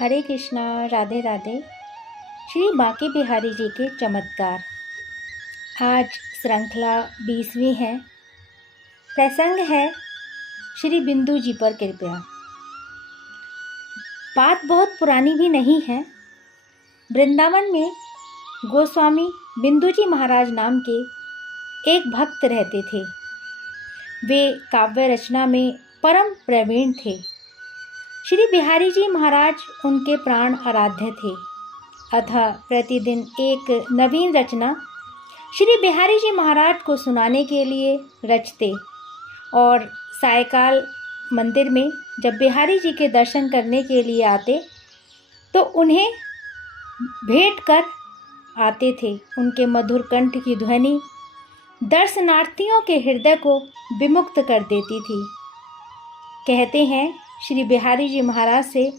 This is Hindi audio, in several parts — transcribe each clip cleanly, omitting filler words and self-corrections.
हरे कृष्णा, राधे राधे। श्री बांके बिहारी जी के चमत्कार। आज श्रृंखला 20वीं है। प्रसंग है श्री बिंदु जी पर कृपया। बात बहुत पुरानी भी नहीं है। वृंदावन में गोस्वामी बिंदु जी महाराज नाम के एक भक्त रहते थे। वे काव्य रचना में परम प्रवीण थे। श्री बिहारी जी महाराज उनके प्राण आराध्य थे। अतः प्रतिदिन एक नवीन रचना श्री बिहारी जी महाराज को सुनाने के लिए रचते और सायकाल मंदिर में जब बिहारी जी के दर्शन करने के लिए आते तो उन्हें भेंट कर आते थे। उनके मधुर कंठ की ध्वनि दर्शनार्थियों के हृदय को विमुक्त कर देती थी। कहते हैं श्री बिहारी जी महाराज से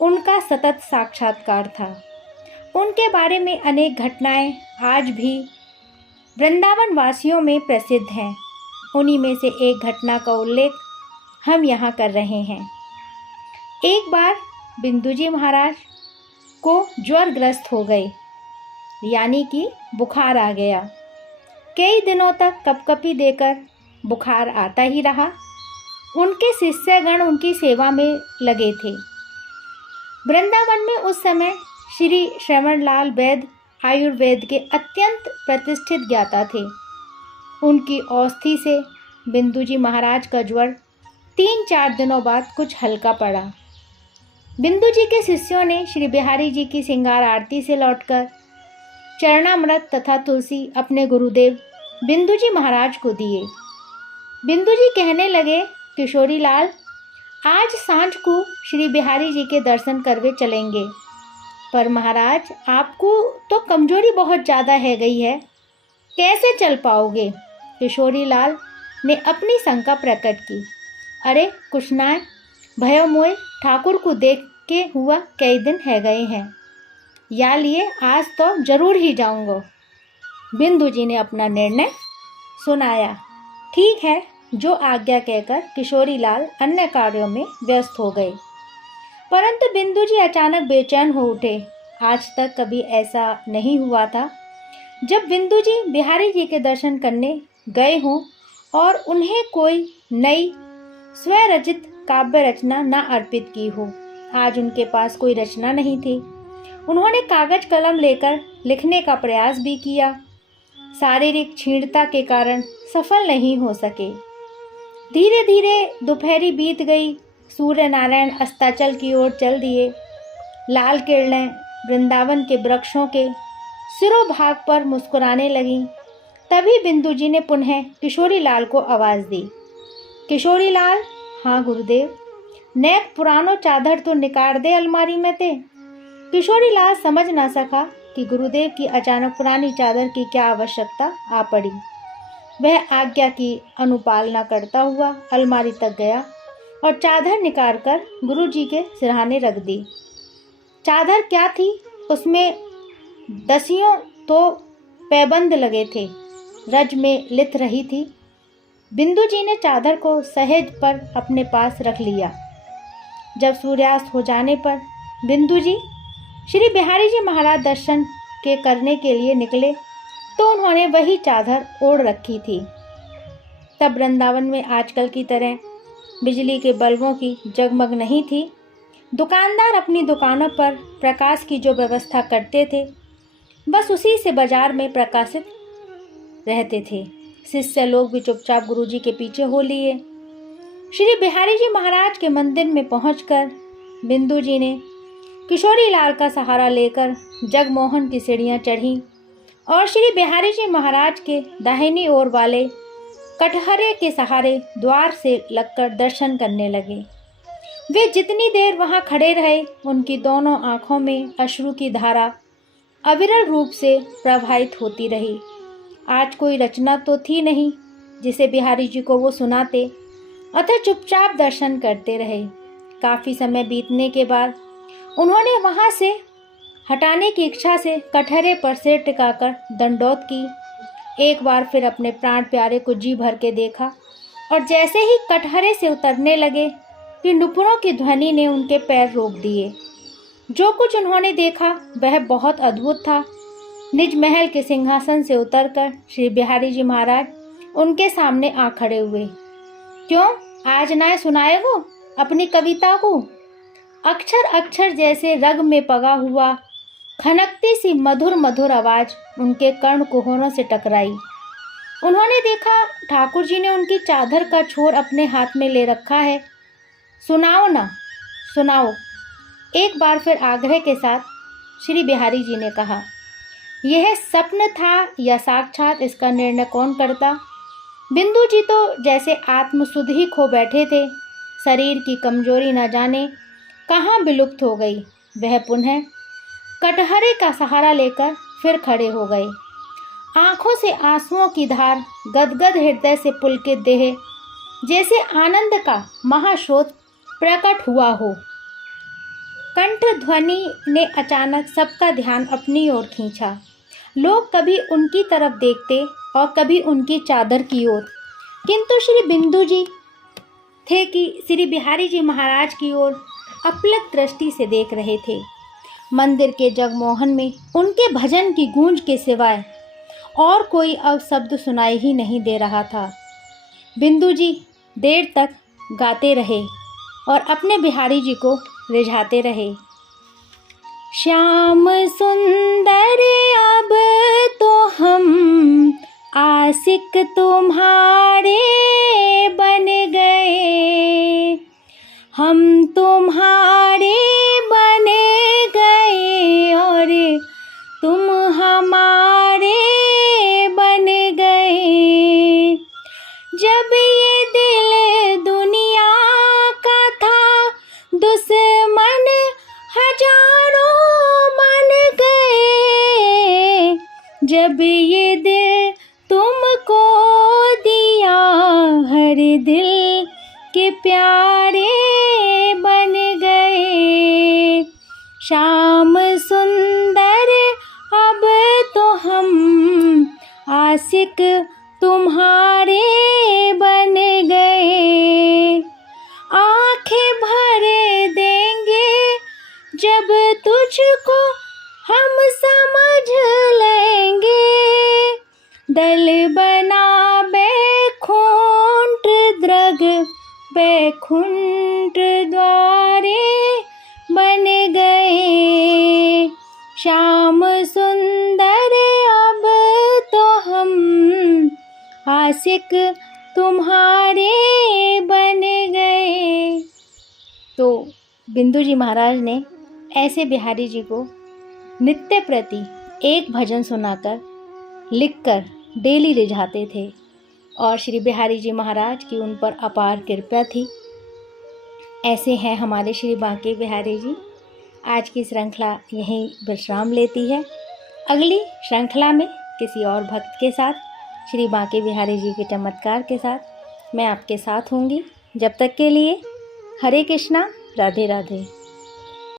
उनका सतत साक्षात्कार था। उनके बारे में अनेक घटनाएं आज भी वृंदावन वासियों में प्रसिद्ध हैं। उन्हीं में से एक घटना का उल्लेख हम यहाँ कर रहे हैं। एक बार बिंदु जी महाराज को ज्वर ग्रस्त हो गए, यानी कि बुखार आ गया। कई दिनों तक कपकपी देकर बुखार आता ही रहा। उनके शिष्यगण उनकी सेवा में लगे थे। वृंदावन में उस समय श्री श्रवणलाल वैद्य आयुर्वेद के अत्यंत प्रतिष्ठित ज्ञाता थे। उनकी औषधि से बिंदु जी महाराज का ज्वर 3-4 दिनों बाद कुछ हल्का पड़ा। बिंदु जी के शिष्यों ने श्री बिहारी जी की श्रृंगार आरती से लौटकर चरणामृत तथा तुलसी अपने गुरुदेव बिंदु जी महाराज को दिए। बिंदु जी कहने लगे, किशोरी लाल, आज सांझ को श्री बिहारी जी के दर्शन करवे चलेंगे, पर महाराज आपको तो कमजोरी बहुत ज़्यादा है गई है, कैसे चल पाओगे? किशोरी लाल ने अपनी शंका प्रकट की। अरे कुछ ना है, भयो मोए ठाकुर को देख के हुआ कई दिन है गए हैं, या लिए आज तो जरूर ही जाऊंगा। बिंदु जी ने अपना निर्णय सुनाया। ठीक है, जो आज्ञा कहकर किशोरी लाल अन्य कार्यों में व्यस्त हो गए। परंतु बिंदु जी अचानक बेचैन हो उठे। आज तक कभी ऐसा नहीं हुआ था जब बिंदु जी बिहारी जी के दर्शन करने गए हों और उन्हें कोई नई स्वरचित काव्य रचना न अर्पित की हो। आज उनके पास कोई रचना नहीं थी। उन्होंने कागज कलम लेकर लिखने का प्रयास भी किया। शारीरिक क्षीणता के कारण सफल नहीं हो सके। धीरे धीरे दोपहरी बीत गई। सूर्य नारायण अस्ताचल की ओर चल दिए। लाल किरणें वृंदावन के वृक्षों के सिरोभाग पर मुस्कुराने लगीं। तभी बिंदु जी ने पुनः किशोरी लाल को आवाज़ दी। किशोरी लाल। हाँ गुरुदेव। नेक पुरानो चादर तो निकाल दे अलमारी में ते। किशोरी लाल समझ ना सका कि गुरुदेव की अचानक पुरानी चादर की क्या आवश्यकता आ पड़ी। वह आज्ञा की अनुपालना करता हुआ अलमारी तक गया और चादर निकालकर गुरुजी के सिरहाने रख दी। चादर क्या थी, उसमें दसियों तो पैबंद लगे थे, रज में लिथ रही थी। बिंदु जी ने चादर को सहेज पर अपने पास रख लिया। जब सूर्यास्त हो जाने पर बिंदु जी श्री बिहारी जी महाराज दर्शन के करने के लिए निकले तो उन्होंने वही चादर ओढ़ रखी थी। तब वृंदावन में आजकल की तरह बिजली के बल्बों की जगमग नहीं थी। दुकानदार अपनी दुकानों पर प्रकाश की जो व्यवस्था करते थे बस उसी से बाजार में प्रकाशित रहते थे। शिष्य लोग भी चुपचाप गुरुजी के पीछे हो लिए। श्री बिहारी जी महाराज के मंदिर में पहुंचकर बिंदु जी ने किशोरी लाल का सहारा लेकर जगमोहन की सीढ़ियां चढ़ी और श्री बिहारी जी महाराज के दाहिनी ओर वाले कटहरे के सहारे द्वार से लगकर दर्शन करने लगे। वे जितनी देर वहां खड़े रहे, उनकी दोनों आंखों में अश्रु की धारा अविरल रूप से प्रवाहित होती रही। आज कोई रचना तो थी नहीं जिसे बिहारी जी को वो सुनाते, अतः चुपचाप दर्शन करते रहे। काफ़ी समय बीतने के बाद उन्होंने वहां से हटाने की इच्छा से कटहरे पर सिर टिकाकर दंडौत की। एक बार फिर अपने प्राण प्यारे को जी भर के देखा और जैसे ही कटहरे से उतरने लगे कि नुपुरों की ध्वनि ने उनके पैर रोक दिए। जो कुछ उन्होंने देखा वह बहुत अद्भुत था। निज महल के सिंहासन से उतरकर श्री बिहारी जी महाराज उनके सामने आ खड़े हुए। क्यों, आज ना सुनाएगो अपनी कविता को? अक्षर अक्षर जैसे रग में पगा हुआ खनकती सी मधुर मधुर आवाज उनके कर्ण कुहरों से टकराई। उन्होंने देखा ठाकुर जी ने उनकी चादर का छोर अपने हाथ में ले रखा है। सुनाओ ना, सुनाओ, एक बार फिर आग्रह के साथ श्री बिहारी जी ने कहा। यह स्वप्न था या साक्षात, इसका निर्णय कौन करता? बिंदु जी तो जैसे आत्मसुध ही खो बैठे थे। शरीर की कमजोरी न जाने कहाँ विलुप्त हो गई। वह पुनः कटहरे का सहारा लेकर फिर खड़े हो गए। आंखों से आंसुओं की धार, गदगद हृदय से पुलकित देह, जैसे आनंद का महास्रोत प्रकट हुआ हो। कंठ ध्वनि ने अचानक सबका ध्यान अपनी ओर खींचा। लोग कभी उनकी तरफ देखते और कभी उनकी चादर की ओर, किंतु श्री बिंदु जी थे कि श्री बिहारी जी महाराज की ओर अपलक दृष्टि से देख रहे थे। मंदिर के जगमोहन में उनके भजन की गूंज के सिवाय और कोई अब शब्द सुनाई ही नहीं दे रहा था। बिंदु जी देर तक गाते रहे और अपने बिहारी जी को रिझाते रहे। श्याम सुंदर अब तो हम आशिक तुम्हारे बन गए, हम तुम्हारे बन गए और तुम हमारे बन गए। जब ये दिल दुनिया का था दुश्मन हजारों मन गए, जब ये दिल तुमको दिया हर दिल के प्यारे बन गए। श्याम सुंदर अब तो हम आशिक तुम्हारे बन गए। आंखें भर देंगे जब तुझको हम समझ लेंगे, दल बना बैकुंठ द्रग बैकुंठ द्वारे बन गए। श्याम सुंदर अब तो हम आशिक तुम्हारे बन गए। तो बिंदु जी महाराज ने ऐसे बिहारी जी को नित्य प्रति एक भजन सुनाकर लिखकर डेली रिझाते थे और श्री बिहारी जी महाराज की उन पर अपार कृपा थी। ऐसे हैं हमारे श्री बांके बिहारी जी। आज की श्रृंखला यहीं विश्राम लेती है। अगली श्रृंखला में किसी और भक्त के साथ, श्री बांके बिहारी जी के चमत्कार के साथ मैं आपके साथ होंगी। जब तक के लिए हरे कृष्णा, राधे राधे।